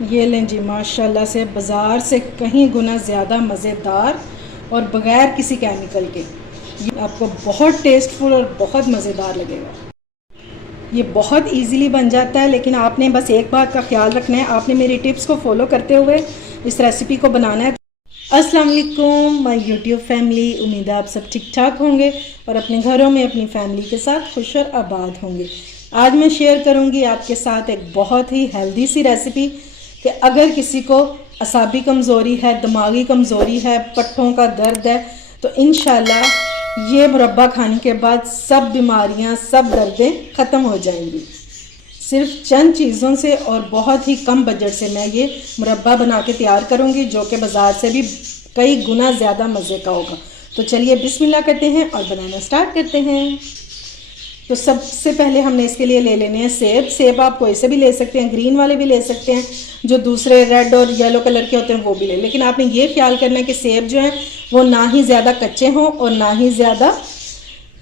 ये लें जी, माशाल्लाह से बाज़ार से कहीं गुना ज़्यादा मज़ेदार और बग़ैर किसी केमिकल के। ये आपको बहुत टेस्टफुल और बहुत मज़ेदार लगेगा। ये बहुत इजीली बन जाता है, लेकिन आपने बस एक बात का ख्याल रखना है, आपने मेरी टिप्स को फॉलो करते हुए इस रेसिपी को बनाना है। अस्सलाम वालेकुम माय यूट्यूब फैमिली, उम्मीद है आप सब ठीक ठाक होंगे और अपने घरों में अपनी फैमिली के साथ खुश और आबाद होंगे। आज मैं शेयर करूंगी आपके साथ एक बहुत ही हेल्दी सी रेसिपी कि अगर किसी को असाबी कमज़ोरी है, दिमागी कमज़ोरी है, पट्ठों का दर्द है, तो इंशाल्लाह ये मुरब्बा खाने के बाद सब बीमारियां, सब दर्दें ख़त्म हो जाएंगी। सिर्फ चंद चीज़ों से और बहुत ही कम बजट से मैं ये मुरब्बा बना के तैयार करूँगी, जो कि बाज़ार से भी कई गुना ज़्यादा मज़े का होगा। तो चलिए बिस्मिल्लाह करते हैं और बनाना स्टार्ट करते हैं। तो सबसे पहले हमने इसके लिए ले लेने हैं सेब। सेब आप कोई से भी ले सकते हैं, ग्रीन वाले भी ले सकते हैं, जो दूसरे रेड और येलो कलर के होते हैं वो भी ले। लेकिन आपने ये ख्याल करना है कि सेब जो हैं वो ना ही ज़्यादा कच्चे हों और ना ही ज़्यादा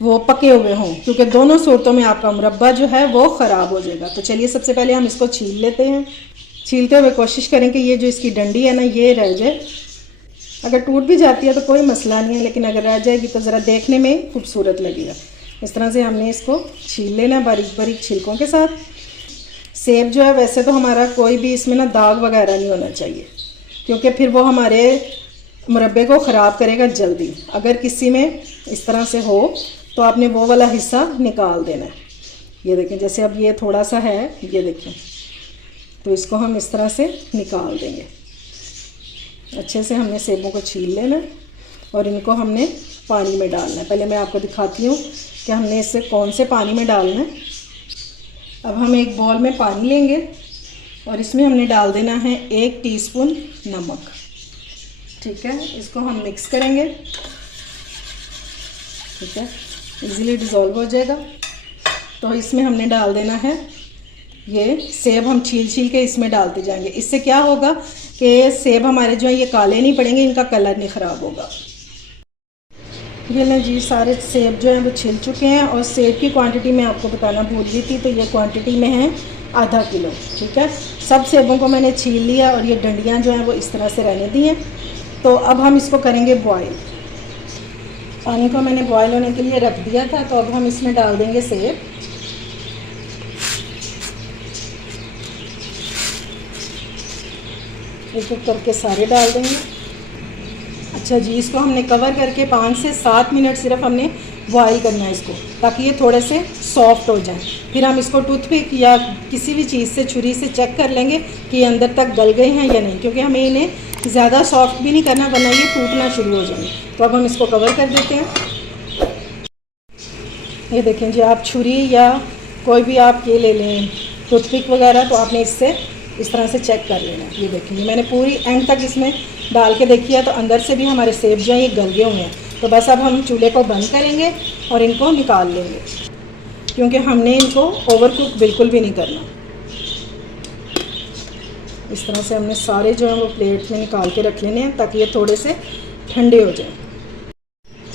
वो पके हुए हों, क्योंकि दोनों सूरतों में आपका मुरब्बा जो है वो ख़राब हो जाएगा। तो चलिए सबसे पहले हम इसको छील लेते हैं। छीलते हुए कोशिश करें कि ये जो इसकी डंडी है ना ये रह जाए। अगर टूट भी जाती है तो कोई मसला नहीं है, लेकिन अगर रह जाएगी तो ज़रा देखने में खूबसूरत लगेगा। इस तरह से हमने इसको छील लेना बारीक बारीक छिलकों के साथ। सेब जो है वैसे तो हमारा कोई भी इसमें ना दाग वगैरह नहीं होना चाहिए, क्योंकि फिर वो हमारे मुरब्बे को ख़राब करेगा जल्दी। अगर किसी में इस तरह से हो तो आपने वो वाला हिस्सा निकाल देना है। ये देखें, जैसे अब ये थोड़ा सा है, ये देखें, तो इसको हम इस तरह से निकाल देंगे। अच्छे से हमने सेबों को छील लेना और इनको हमने पानी में डालना है। पहले मैं आपको दिखाती हूँ कि हमने इसे कौन से पानी में डालना है। अब हम एक बाउल में पानी लेंगे और इसमें हमने डाल देना है 1 टीस्पून नमक। ठीक है, इसको हम मिक्स करेंगे। ठीक है, इजीली डिज़ोल्व हो जाएगा। तो इसमें हमने डाल देना है ये सेब, हम छील छील के इसमें डालते जाएंगे। इससे क्या होगा कि सेब हमारे जो है ये काले नहीं पड़ेंगे, इनका कलर नहीं ख़राब होगा। ये लें जी, सारे सेब जो हैं वो छिल चुके हैं और सेब की क्वांटिटी मैं आपको बताना भूल गई थी, तो ये क्वांटिटी में है आधा किलो। ठीक है, सब सेबों को मैंने छील लिया और ये डंडियाँ जो हैं वो इस तरह से रहने दी हैं। तो अब हम इसको करेंगे बॉयल। पानी को मैंने बॉयल होने के लिए रख दिया था, तो अब हम इसमें डाल देंगे सेब। एक एक करके सारे डाल देंगे। अच्छा जी, इसको हमने कवर करके 5 से 7 मिनट सिर्फ हमने बॉयल करना है इसको, ताकि ये थोड़े से सॉफ्ट हो जाए। फिर हम इसको टूथपिक या किसी भी चीज़ से, छुरी से चेक कर लेंगे कि ये अंदर तक गल गए हैं या नहीं, क्योंकि हमें इन्हें ज़्यादा सॉफ्ट भी नहीं करना, वरना ये टूटना शुरू हो जाएंगे। तो अब हम इसको कवर कर देते हैं। ये देखें जी, आप छुरी या कोई भी आप ये ले लें टूथपिक वगैरह, तो आपने इससे इस तरह से चेक कर लेना। ये देखेंगे, मैंने पूरी एंड तक इसमें डाल के देखी है, तो अंदर से भी हमारे सेब जो हैं ये गल गए हुए हैं। तो बस अब हम चूल्हे को बंद करेंगे और इनको निकाल लेंगे, क्योंकि हमने इनको ओवर कुक बिल्कुल भी नहीं करना। इस तरह से हमने सारे जो हैं वो प्लेट में निकाल के रख लेने हैं, ताकि ये थोड़े से ठंडे हो जाएं।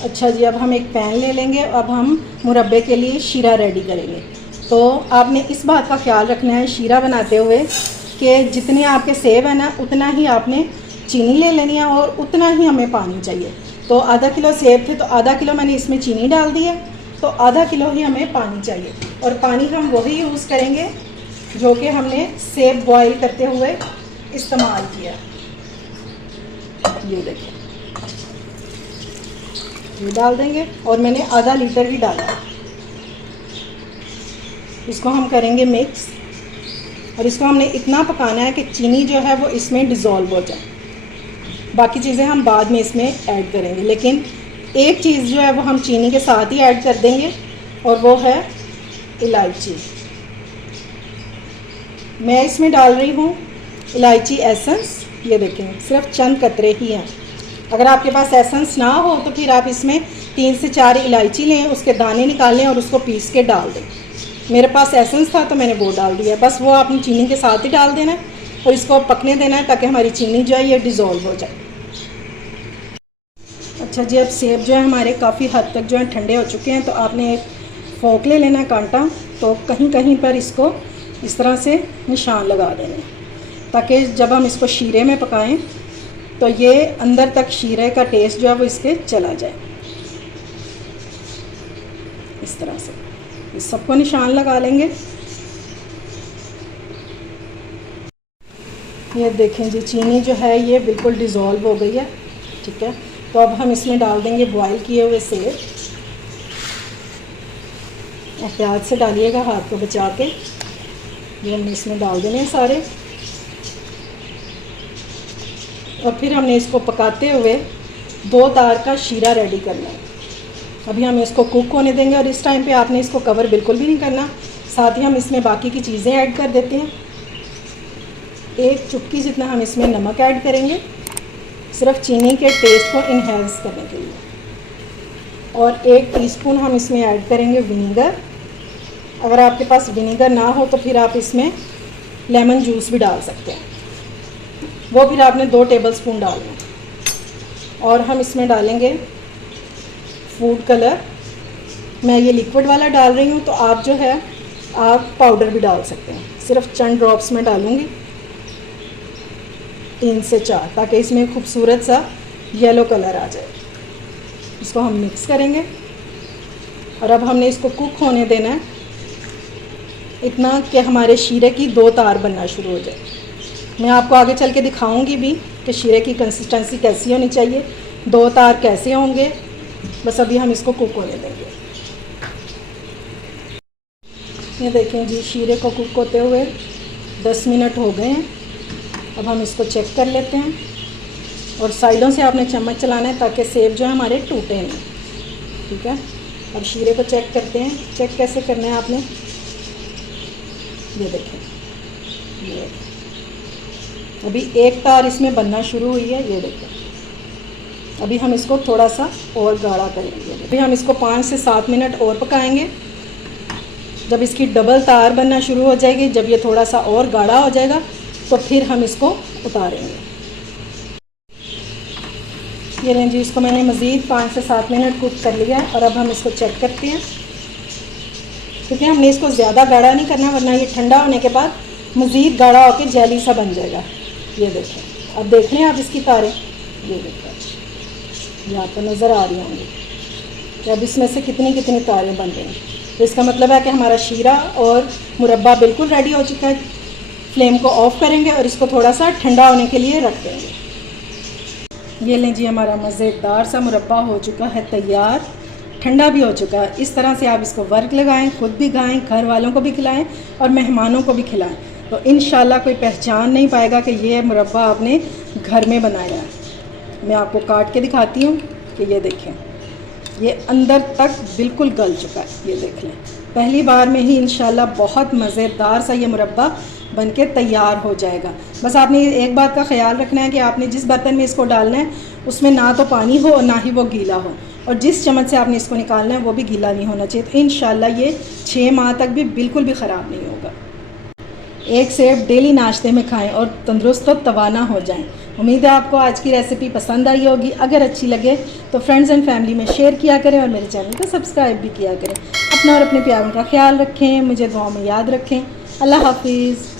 अच्छा जी, अब हम एक पैन ले लेंगे। अब हम मुरब्बे के लिए शीरा रेडी करेंगे। तो आपने इस बात का ख्याल रखना है शीरा बनाते हुए कि जितने आपके सेब है ना, उतना ही आपने चीनी ले लेनी है और उतना ही हमें पानी चाहिए। तो आधा किलो सेब थे तो आधा किलो मैंने इसमें चीनी डाल दी है, तो आधा किलो ही हमें पानी चाहिए। और पानी हम वही यूज़ करेंगे जो कि हमने सेब बॉईल करते हुए इस्तेमाल किया। ये देखिए, ये डाल देंगे और मैंने आधा लीटर ही डाला। इसको हम करेंगे मिक्स और इसको हमने इतना पकाना है कि चीनी जो है वो इसमें डिज़ोल्व हो जाए। बाकी चीज़ें हम बाद में इसमें ऐड करेंगे, लेकिन एक चीज़ जो है वो हम चीनी के साथ ही ऐड कर देंगे और वो है इलायची। मैं इसमें डाल रही हूँ इलायची एसेंस। ये देखें, सिर्फ चंद कतरे ही हैं। अगर आपके पास एसेंस ना हो तो फिर आप इसमें 3 से 4 इलायची लें, उसके दाने निकाल लें और उसको पीस के डाल दें। मेरे पास एसेंस था तो मैंने वो डाल दिया। बस वो आपने चीनी के साथ ही डाल देना है और इसको पकने देना है, ताकि हमारी चीनी जो है ये डिज़ोल्व हो जाए। अच्छा जी, अब सेब जो है हमारे काफ़ी हद तक जो है ठंडे हो चुके हैं। तो आपने एक फोक ले लेना, कांटा, तो कहीं कहीं पर इसको इस तरह से निशान लगा देने। ताकि जब हम इसको शीरे में पकाएं तो ये अंदर तक शीरे का टेस्ट जो है वो इसके चला जाए। इस तरह से इस सबको निशान लगा लेंगे। ये देखें जी, चीनी जो है ये बिल्कुल डिज़ोल्व हो गई है। ठीक है, तो अब हम इसमें डाल देंगे बॉईल किए हुए सेब। एहतियात से डालिएगा, हाथ को बचा के। ये हमने इसमें डाल देने हैं सारे, और फिर हमने इसको पकाते हुए 2 तार का शीरा रेडी करना है। अभी हम इसको कुक होने देंगे, और इस टाइम पे आपने इसको कवर बिल्कुल भी नहीं करना। साथ ही हम इसमें बाकी की चीज़ें ऐड कर देते हैं। 1 चुटकी जितना हम इसमें नमक ऐड करेंगे, सिर्फ चीनी के टेस्ट को इन्हेंस करने के लिए। और 1 टीस्पून हम इसमें ऐड करेंगे विनीगर। अगर आपके पास विनीगर ना हो तो फिर आप इसमें लेमन जूस भी डाल सकते हैं, वो फिर आपने 2 टेबलस्पून डालना। और हम इसमें डालेंगे फूड कलर। मैं ये लिक्विड वाला डाल रही हूँ, तो आप जो है आप पाउडर भी डाल सकते हैं। सिर्फ चंद ड्रॉप्स में डालूँगी, 3 से 4, ताकि इसमें खूबसूरत सा येलो कलर आ जाए। इसको हम मिक्स करेंगे, और अब हमने इसको कुक होने देना है इतना कि हमारे शीरे की 2 तार बनना शुरू हो जाए। मैं आपको आगे चल के दिखाऊंगी भी कि शीरे की कंसिस्टेंसी कैसी होनी चाहिए, 2 तार कैसे होंगे। बस अभी हम इसको कुक होने देंगे। ये देखें जी, शीरे को कुक होते हुए 10 मिनट हो गए हैं। अब हम इसको चेक कर लेते हैं, और साइडों से आपने चम्मच चलाना है ताकि सेब जो है हमारे टूटे नहीं। ठीक है, अब शीरे को चेक करते हैं। चेक कैसे करना है आपने, ये देखें, ये अभी 1 तार इसमें बनना शुरू हुई है। ये देखें, अभी हम इसको थोड़ा सा और गाढ़ा करेंगे। अभी हम इसको 5 से 7 मिनट और पकाएंगे। जब इसकी डबल तार बनना शुरू हो जाएगी, जब ये थोड़ा सा और गाढ़ा हो जाएगा, तो फिर हम इसको उतारेंगे। ये लें जी, इसको मैंने मज़ीद 5 से 7 मिनट कुक कर लिया है। और अब हम इसको चेक करते हैं, क्योंकि हमने इसको ज़्यादा गाढ़ा नहीं करना, वरना ये ठंडा होने के बाद मज़ीद गाढ़ा होकर जेली सा बन जाएगा। ये देखें, अब देख रहे हैं आप इसकी तारें, ये देखें, ये आपको नज़र आ रही होंगी कि अब इसमें से कितनी कितनी तारें बन रही हैं। तो इसका मतलब है कि हमारा शीरा और मुरब्बा बिल्कुल रेडी हो चुका है। फ्लेम को ऑफ़ करेंगे और इसको थोड़ा सा ठंडा होने के लिए रख देंगे। ये लें जी, हमारा मज़ेदार सा मुरब्बा हो चुका है तैयार, ठंडा भी हो चुका है। इस तरह से आप इसको वर्क लगाएं, खुद भी खाएं, घर वालों को भी खिलाएं और मेहमानों को भी खिलाएं, तो इंशाल्लाह कोई पहचान नहीं पाएगा कि ये मुरब्बा आपने घर में बनाया है। मैं आपको काट के दिखाती हूँ कि ये देखें, ये अंदर तक बिल्कुल गल चुका है। ये देख लें, पहली बार में ही इंशाल्लाह बहुत मज़ेदार सा ये मुरब्बा बनके तैयार हो जाएगा। बस आपने एक बात का ख्याल रखना है कि आपने जिस बर्तन में इसको डालना है उसमें ना तो पानी हो और ना ही वो गीला हो, और जिस चम्मच से आपने इसको निकालना है वो भी गीला नहीं होना चाहिए। तो इंशाल्लाह ये 6 माह तक भी बिल्कुल भी ख़राब नहीं होगा। एक सेब डेली नाश्ते में खाएं और तंदुरुस्त और तवाना हो जाएं। उम्मीद है आपको आज की रेसिपी पसंद आई होगी। अगर अच्छी लगे तो फ्रेंड्स एंड फैमिली में शेयर किया करें और मेरे चैनल को सब्सक्राइब भी किया करें। अपना और अपने प्यारों का ख्याल रखें, मुझे दुआ में याद रखें। अल्लाह हाफिज़।